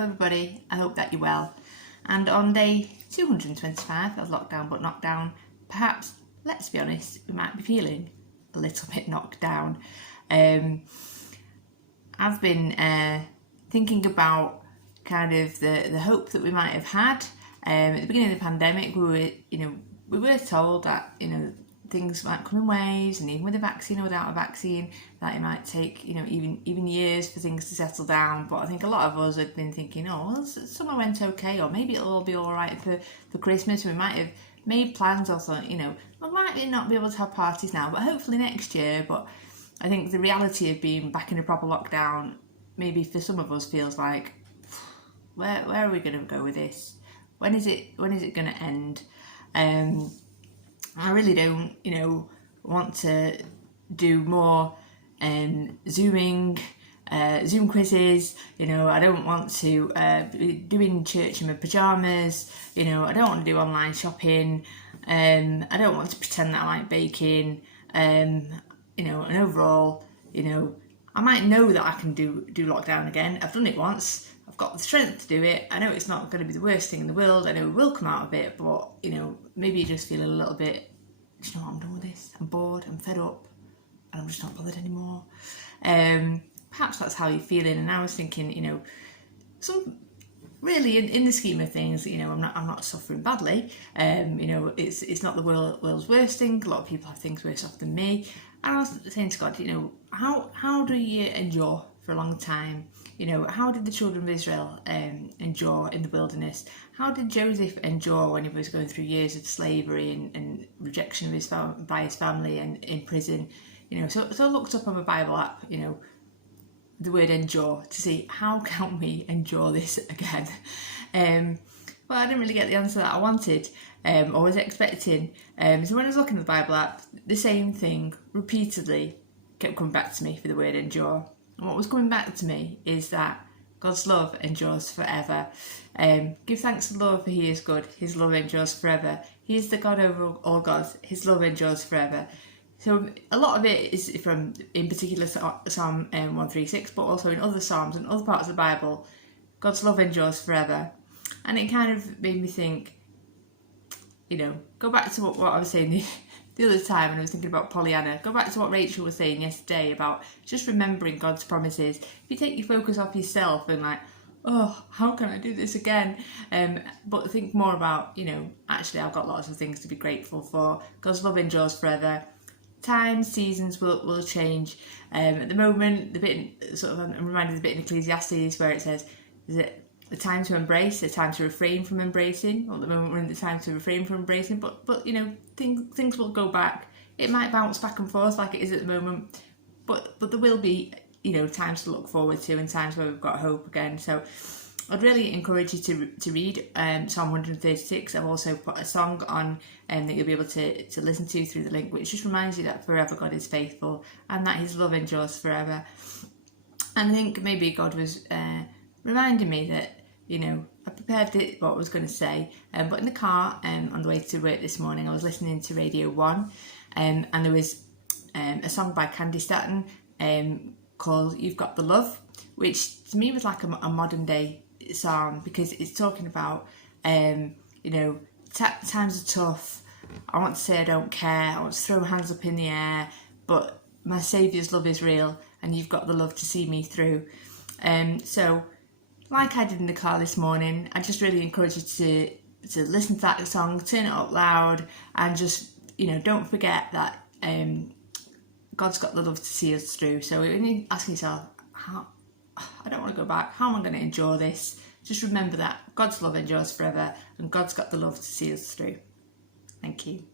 Hello everybody, I hope that you're well. And on day 225 of lockdown but knocked down, perhaps, let's be honest, we might be feeling a little bit knocked down. I've been thinking about kind of the hope that we might have had. At the beginning of the pandemic, we were told that, things might come in waves, and even with a vaccine or without a vaccine, that it might take, even years for things to settle down. But I think a lot of us had been thinking, summer went okay, or maybe it'll all be all right for Christmas. We might have made plans or something, we might not be able to have parties now, but hopefully next year. But I think the reality of being back in a proper lockdown, maybe for some of us feels like, where are we going to go with this? When is it going to end? I really don't, want to do more Zoom quizzes. I don't want to be doing church in my pyjamas. I don't want to do online shopping. I don't want to pretend that I like baking. And overall, I might know that I can do lockdown again. I've done it once. I've got the strength to do it. I know it's not going to be the worst thing in the world. I know we will come out of it, but maybe you just feel a little bit, I'm done with this. I'm bored, I'm fed up, and I'm just not bothered anymore. Perhaps that's how you're feeling. And I was thinking, some really in the scheme of things, I'm not suffering badly. It's not the world's worst thing. A lot of people have things worse off than me. And I was saying to God, how do you endure for a long time? How did the children of Israel endure in the wilderness? How did Joseph endure when he was going through years of slavery and rejection of by his family and in prison? So I looked up on my Bible app, the word endure, to see how can we endure this again. Well, I didn't really get the answer that I wanted or was expecting. So when I was looking at the Bible app, the same thing repeatedly kept coming back to me for the word endure. And what was coming back to me is that God's love endures forever. Give thanks to the Lord, for He is good. His love endures forever. He is the God over all gods. His love endures forever. So a lot of it is from, in particular, Psalm 136, but also in other Psalms and other parts of the Bible, God's love endures forever. And it kind of made me think, go back to what I was saying the other time when I was thinking about Pollyanna. Go back to what Rachel was saying yesterday about just remembering God's promises. If you take your focus off yourself and like, how can I do this again? But think more about, actually I've got lots of things to be grateful for. God's love endures forever. Times, seasons will change. At the moment, I'm reminded of the bit in Ecclesiastes where it says, is it the time to embrace, the time to refrain from embracing? Well, at the moment we're in the time to refrain from embracing, but things will go back. It might bounce back and forth like it is at the moment, but there will be times to look forward to and times where we've got hope again. So I'd really encourage you to read Psalm 136. I've also put a song on that you'll be able to listen to through the link, which just reminds you that forever God is faithful and that His love endures forever. And I think maybe God was reminding me that I prepared what I was going to say, but in the car on the way to work this morning, I was listening to Radio 1, and there was a song by Candy Staton called You've Got the Love, which to me was like a modern day psalm, because it's talking about, times are tough, I want to say I don't care, I want to throw my hands up in the air, but my Saviour's love is real, and you've got the love to see me through. So like I did in the car this morning, I just really encourage you to listen to that song, turn it up loud, and just, don't forget that God's got the love to see us through. So when you ask yourself, I don't want to go back, how am I going to endure this? Just remember that God's love endures forever and God's got the love to see us through. Thank you.